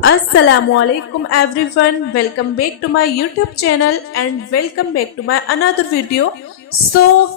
Assalamualaikum everyone, welcome back to my YouTube channel and welcome back to my another video.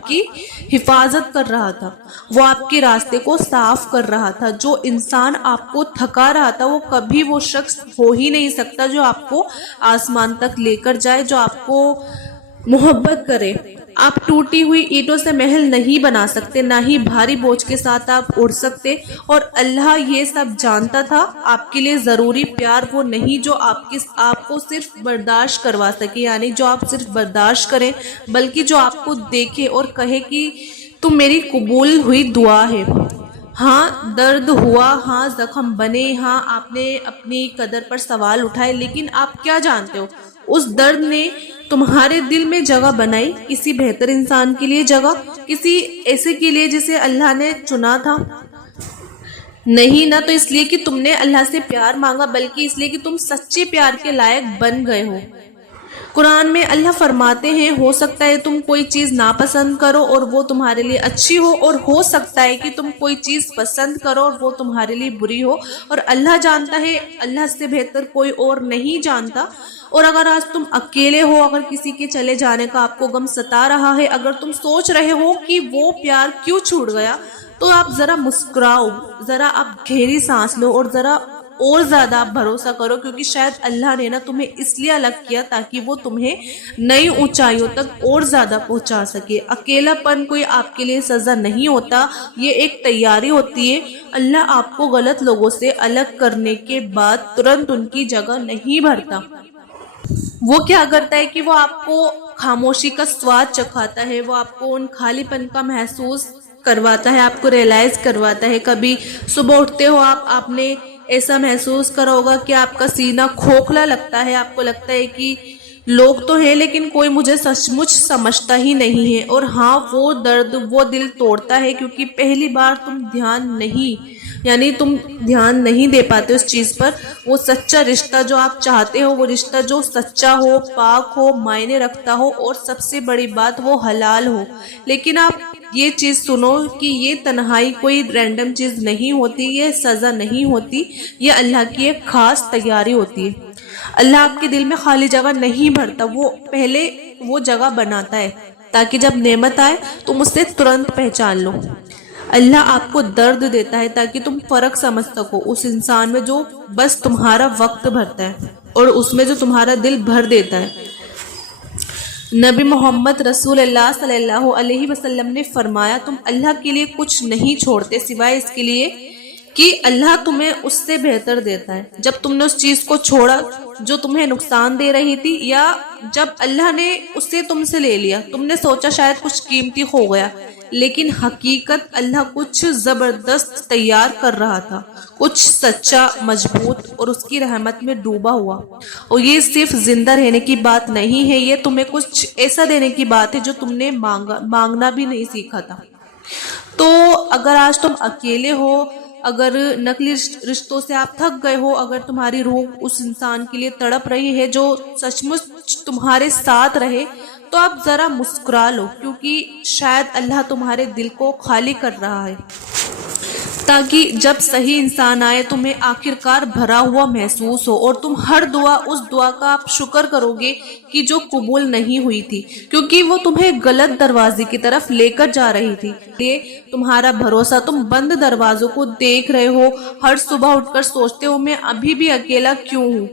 آپ کی حفاظت کر رہا تھا، وہ آپ کے راستے کو صاف کر رہا تھا۔ جو انسان آپ کو تھکا رہا تھا وہ کبھی وہ شخص ہو ہی نہیں سکتا جو آپ کو آسمان تک لے کر جائے، جو آپ کو محبت کرے۔ آپ ٹوٹی ہوئی اینٹوں سے محل نہیں بنا سکتے، نہ ہی بھاری بوجھ کے ساتھ آپ اڑ سکتے، اور اللہ یہ سب جانتا تھا۔ آپ کے لیے ضروری پیار وہ نہیں جو آپ کو صرف برداشت کروا سکے، یعنی جو آپ صرف برداشت کریں، بلکہ جو آپ کو دیکھے اور کہے کہ تم میری قبول ہوئی دعا ہے۔ ہاں درد ہوا، ہاں زخم بنے، ہاں آپ نے اپنی قدر پر سوال اٹھائے، لیکن آپ کیا جانتے ہو اس درد نے تمہارے دل میں جگہ بنائی، کسی بہتر انسان کے لیے جگہ، کسی ایسے کے لیے جسے اللہ نے چنا تھا؟ نہیں، نہ تو اس لیے کہ تم نے اللہ سے پیار مانگا، بلکہ اس لیے کہ تم سچے پیار کے لائق بن گئے ہو۔ قرآن میں اللہ فرماتے ہیں ہو سکتا ہے تم کوئی چیز ناپسند کرو اور وہ تمہارے لیے اچھی ہو، اور ہو سکتا ہے کہ تم کوئی چیز پسند کرو اور وہ تمہارے لیے بری ہو، اور اللہ جانتا ہے، اللہ سے بہتر کوئی اور نہیں جانتا۔ اور اگر آج تم اکیلے ہو، اگر کسی کے چلے جانے کا آپ کو غم ستا رہا ہے، اگر تم سوچ رہے ہو کہ وہ پیار کیوں چھوٹ گیا، تو آپ ذرا مسکراؤ، ذرا آپ گہری سانس لو، اور ذرا اور زیادہ آپ بھروسہ کرو، کیونکہ شاید اللہ نے تمہیں اس لیے الگ کیا تاکہ وہ تمہیں نئی اونچائیوں تک اور زیادہ پہنچا سکے۔ اکیلا پن کوئی آپ کے لیے سزا نہیں ہوتا، یہ ایک تیاری ہوتی ہے۔ اللہ آپ کو غلط لوگوں سے الگ کرنے کے بعد ترنت ان کی جگہ نہیں بھرتا۔ وہ کیا کرتا ہے کہ وہ آپ کو خاموشی کا سواد چکھاتا ہے، وہ آپ کو ان خالی پن کا محسوس کرواتا ہے، آپ کو ریئلائز کرواتا ہے۔ کبھی صبح اٹھتے ہو آپ نے ایسا محسوس کرا ہوگا کہ آپ کا سینہ کھوکھلا لگتا ہے، آپ کو لگتا ہے کہ لوگ تو ہیں لیکن کوئی مجھے سچ مچ سمجھتا ہی نہیں ہے۔ اور ہاں وہ درد، وہ دل توڑتا ہے کیونکہ پہلی بار تم دھیان نہیں دے پاتے اس چیز پر۔ وہ سچا رشتہ جو آپ چاہتے ہو، وہ رشتہ جو سچا ہو، پاک ہو، معنی رکھتا ہو، اور سب سے بڑی بات وہ حلال ہو۔ لیکن آپ یہ چیز سنو کہ یہ تنہائی کوئی رینڈم چیز نہیں ہوتی، یہ سزا نہیں ہوتی، یہ اللہ کی ایک خاص تیاری ہوتی ہے۔ اللہ آپ کے دل میں خالی جگہ نہیں بھرتا، وہ پہلے وہ جگہ بناتا ہے تاکہ جب نعمت آئے تم اسے ترنت پہچان لو۔ اللہ آپ کو درد دیتا ہے تاکہ تم فرق سمجھ سکو اس انسان میں جو بس تمہارا وقت بھرتا ہے اور اس میں جو تمہارا دل بھر دیتا ہے۔ نبی محمد رسول اللہ صلی اللہ علیہ وسلم نے فرمایا تم اللہ کے لیے کچھ نہیں چھوڑتے سوائے اس کے لیے کہ اللہ تمہیں اس سے بہتر دیتا ہے۔ جب تم نے اس چیز کو چھوڑا جو تمہیں نقصان دے رہی تھی، یا جب اللہ نے اسے تم سے لے لیا، تم نے سوچا شاید کچھ قیمتی کھو گیا، لیکن حقیقت اللہ کچھ زبردست تیار کر رہا تھا، کچھ سچا، مضبوط اور اس کی رحمت میں ڈوبا ہوا۔ اور یہ صرف زندہ رہنے کی بات نہیں ہے، یہ تمہیں کچھ ایسا دینے کی بات ہے جو تم نے مانگنا بھی نہیں سیکھا تھا۔ تو اگر آج تم اکیلے ہو، اگر نقلی رشتوں سے آپ تھک گئے ہو، اگر تمہاری روح اس انسان کے لیے تڑپ رہی ہے جو سچ مچ تمہارے ساتھ رہے، تو آپ ذرا مسکرا لو، کیونکہ شاید اللہ تمہارے دل کو خالی کر رہا ہے تاکہ جب صحیح انسان آئے تمہیں آخرکار بھرا ہوا محسوس ہو، اور تم ہر دعا اس دعا کا آپ شکر کرو گے کہ جو قبول نہیں ہوئی تھی، کیونکہ وہ تمہیں غلط دروازے کی طرف لے کر جا رہی تھی۔ یہ تمہارا بھروسہ، تم بند دروازوں کو دیکھ رہے ہو، ہر صبح اٹھ کر سوچتے ہو میں ابھی بھی اکیلا کیوں ہوں،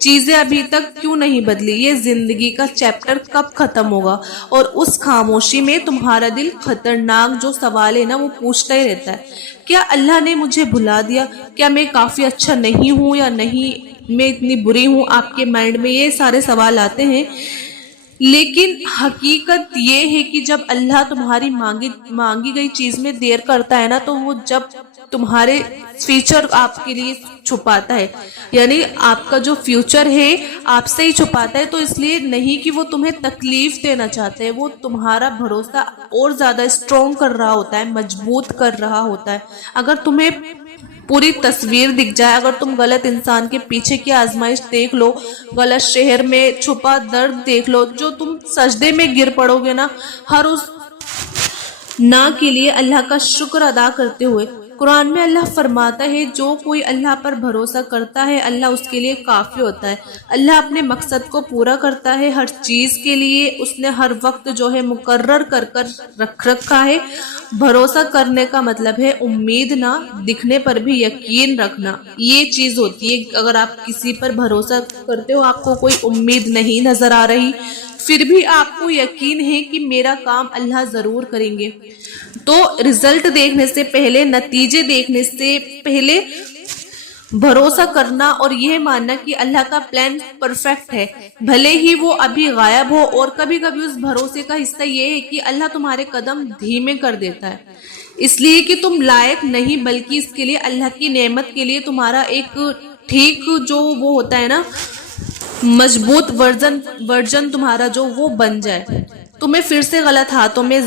چیزیں ابھی تک کیوں نہیں بدلی، یہ زندگی کا چیپٹر کب ختم ہوگا؟ اور اس خاموشی میں تمہارا دل خطرناک جو سوال ہے وہ پوچھتا ہی رہتا ہے، کیا اللہ نے مجھے بھلا دیا؟ کیا میں کافی اچھا نہیں ہوں یا نہیں میں اتنی بری ہوں؟ آپ کے مائنڈ میں یہ سارے سوال آتے ہیں، لیکن حقیقت یہ ہے کہ جب اللہ تمہاری مانگی گئی چیز میں دیر کرتا ہے تو وہ جب تمہارے فیوچر آپ کے لیے چھپاتا ہے، یعنی آپ کا جو فیوچر ہے آپ سے ہی چھپاتا ہے، تو اس لیے نہیں کہ وہ تمہیں تکلیف دینا چاہتا ہے، وہ تمہارا بھروسہ اور زیادہ اسٹرانگ کر رہا ہوتا ہے، مضبوط کر رہا ہوتا ہے۔ اگر تمہیں پوری تصویر دکھ جائے، اگر تم غلط انسان کے پیچھے کی آزمائش دیکھ لو، غلط شہر میں چھپا درد دیکھ لو، جو تم سجدے میں گر پڑو گے ہر اس نہ کے لیے اللہ کا شکر ادا کرتے ہوئے، قرآن میں اللہ فرماتا ہے جو کوئی اللہ پر بھروسہ کرتا ہے اللہ اس کے لیے کافی ہوتا ہے۔ اللہ اپنے مقصد کو پورا کرتا ہے، ہر چیز کے لیے اس نے ہر وقت جو ہے مقرر کر رکھ رکھا ہے۔ بھروسہ کرنے کا مطلب ہے امید نہ، دکھنے پر بھی یقین رکھنا، یہ چیز ہوتی ہے۔ اگر آپ کسی پر بھروسہ کرتے ہو، آپ کو کوئی امید نہیں نظر آ رہی، پھر بھی آپ کو یقین ہے کہ میرا کام اللہ ضرور کریں گے، تو رزلٹ دیکھنے سے پہلے، نتیجے دیکھنے سے پہلے بھروسہ کرنا اور یہ ماننا کہ اللہ کا پلان پرفیکٹ ہے، بھلے ہی وہ ابھی غائب ہو۔ اور کبھی کبھی اس بھروسے کا حصہ یہ ہے کہ اللہ تمہارے قدم دھیمے کر دیتا ہے، اس لیے کہ تم لائق نہیں، بلکہ اس کے لیے اللہ کی نعمت کے لیے تمہارا ایک ٹھیک جو وہ ہوتا ہے نا مضبوط ورژن تمہارا جو وہ بن جائے۔ تمہیں پھر سے غلط ہاتھوں میں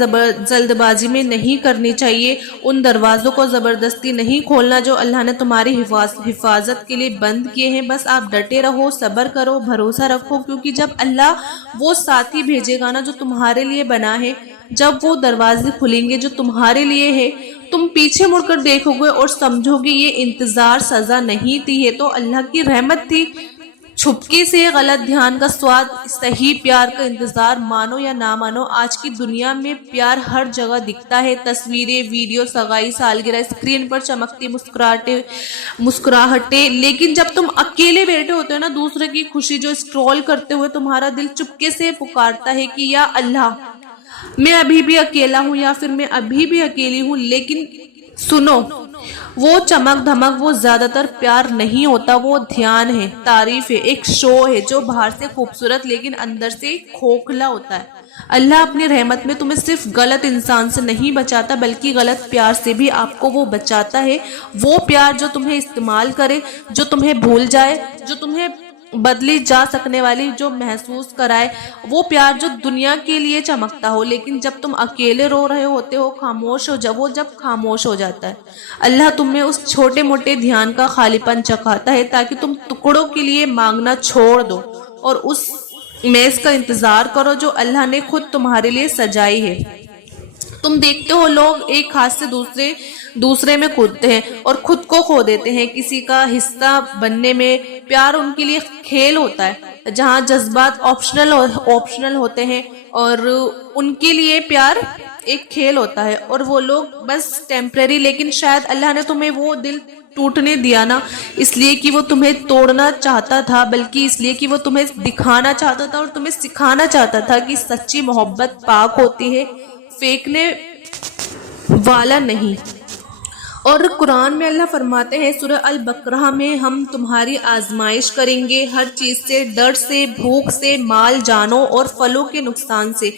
جلد بازی میں نہیں کرنی چاہیے، ان دروازوں کو زبردستی نہیں کھولنا جو اللہ نے تمہاری حفاظت کے لیے بند کیے ہیں۔ بس آپ ڈٹے رہو، صبر کرو، بھروسہ رکھو، کیونکہ جب اللہ وہ ساتھی بھیجے گا نا جو تمہارے لیے بنا ہے، جب وہ دروازے کھلیں گے جو تمہارے لیے ہے، تم پیچھے مڑ کر دیکھو گے اور سمجھو گے یہ انتظار سزا نہیں تھی، یہ تو اللہ کی رحمت تھی۔ چھپکے سے غلط دھیان کا سواد، صحیح پیار کا انتظار، مانو یا نہ مانو، آج کی دنیا میں پیار ہر جگہ دکھتا ہے، تصویریں، ویڈیو، سگائی، سالگرہ، اسکرین پر چمکتی مسکراہٹیں، لیکن جب تم اکیلے بیٹھے ہوتے ہو نا، دوسرے کی خوشی جو اسکرول کرتے ہوئے تمہارا دل چپکے سے پکارتا ہے کہ یا اللہ میں ابھی بھی اکیلا ہوں، یا پھر میں ابھی بھی اکیلی ہوں، لیکن سنو، وہ چمک دھمک، وہ زیادہ تر پیار نہیں ہوتا، وہ دھیان ہے، تعریف ہے، ایک شو ہے جو باہر سے خوبصورت لیکن اندر سے کھوکھلا ہوتا ہے۔ اللہ اپنی رحمت میں تمہیں صرف غلط انسان سے نہیں بچاتا، بلکہ غلط پیار سے بھی آپ کو وہ بچاتا ہے۔ وہ پیار جو تمہیں استعمال کرے، جو تمہیں بھول جائے، جو تمہیں بدلی جا سکنے والی جو محسوس کرائے، وہ پیار جو دنیا کے لیے چمکتا ہو، لیکن جب تم اکیلے رو رہے ہوتے ہو، وہ جب خاموش ہو جاتا ہے۔ اللہ تمہیں اس چھوٹے موٹے دھیان کا خالی پن چکھاتا ہے تاکہ تم ٹکڑوں کے لیے مانگنا چھوڑ دو اور اس میز کا انتظار کرو جو اللہ نے خود تمہارے لیے سجائی ہے۔ تم دیکھتے ہو لوگ ایک ہاتھ سے دوسرے میں کودتے ہیں اور خود کو کھو دیتے ہیں، کسی کا حصہ بننے میں۔ پیار ان کے لیے کھیل ہوتا ہے، جہاں جذبات آپشنل ہوتے ہیں، اور ان کے لیے پیار ایک کھیل ہوتا ہے، اور وہ لوگ بس ٹیمپریری۔ لیکن شاید اللہ نے تمہیں وہ دل ٹوٹنے دیا نا اس لیے کہ وہ تمہیں توڑنا چاہتا تھا، بلکہ اس لیے کہ وہ تمہیں دکھانا چاہتا تھا اور تمہیں سکھانا چاہتا تھا کہ سچی محبت پاک ہوتی ہے، پھینکنے والا نہیں۔ اور قرآن میں اللہ فرماتے ہیں سورہ البقرہ میں، ہم تمہاری آزمائش کریں گے ہر چیز سے، ڈر سے، بھوک سے، مال جانوں اور پھلوں کے نقصان سے،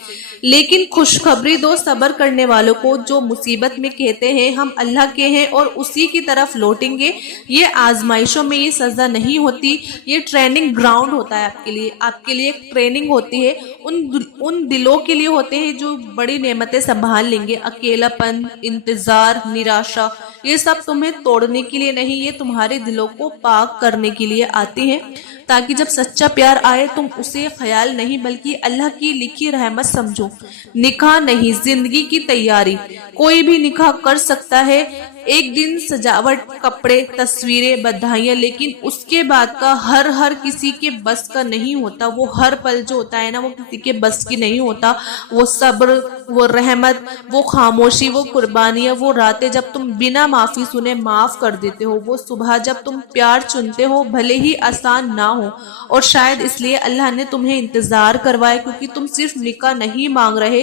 لیکن خوشخبری دو صبر کرنے والوں کو جو مصیبت میں کہتے ہیں ہم اللہ کے ہیں اور اسی کی طرف لوٹیں گے۔ یہ آزمائشوں میں یہ سزا نہیں ہوتی، یہ ٹریننگ گراؤنڈ ہوتا ہے آپ کے لیے ایک ٹریننگ ہوتی ہے، ان دلوں کے لیے ہوتے ہیں جو بڑی نعمتیں سنبھال لیں گے۔ اکیلا پن، انتظار، نراشا، یہ سب تمہیں توڑنے کے لیے نہیں، یہ تمہارے دلوں کو پاک کرنے کے لیے آتی ہے، تاکہ جب سچا پیار آئے تم اسے خیال نہیں بلکہ اللہ کی لکھی رحمت سمجھو۔ نکاح نہیں، زندگی کی تیاری۔ کوئی بھی نکاح کر سکتا ہے، ایک دن سجاوٹ، کپڑے، تصویریں، بدھائیاں، لیکن اس کے بعد کا ہر کسی کے بس کا نہیں ہوتا۔ وہ ہر پل جو ہوتا ہے نا وہ کسی کے بس کی نہیں ہوتا۔ وہ صبر، وہ رحمت، وہ خاموشی، وہ قربانیاں، وہ راتیں جب تم بنا معافی سنے معاف کر دیتے ہو، وہ صبح جب تم پیار چنتے ہو بھلے ہی آسان نہ ہو، اور شاید اس لیے اللہ نے تمہیں انتظار کروایا کیونکہ تم صرف نکاح نہیں مانگ رہے،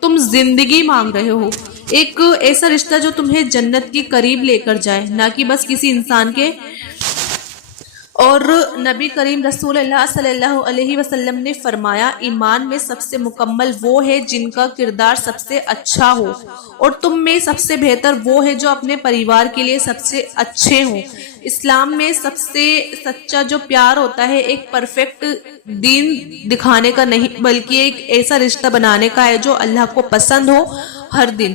تم زندگی مانگ رہے ہو، ایک ایسا رشتہ جو تمہیں جنت کے قریب لے کر جائے، نہ کہ بس کسی انسان کے۔ اور نبی کریم رسول اللہ صلی اللہ علیہ وسلم نے فرمایا، ایمان میں سب سے مکمل وہ ہے جن کا کردار سب سے اچھا ہو، اور تم میں سب سے بہتر وہ ہے جو اپنے پریوار کے لیے سب سے اچھے ہوں۔ اسلام میں سب سے سچا جو پیار ہوتا ہے ایک پرفیکٹ دین دکھانے کا نہیں بلکہ ایک ایسا رشتہ بنانے کا ہے جو اللہ کو پسند ہو۔ ہر دن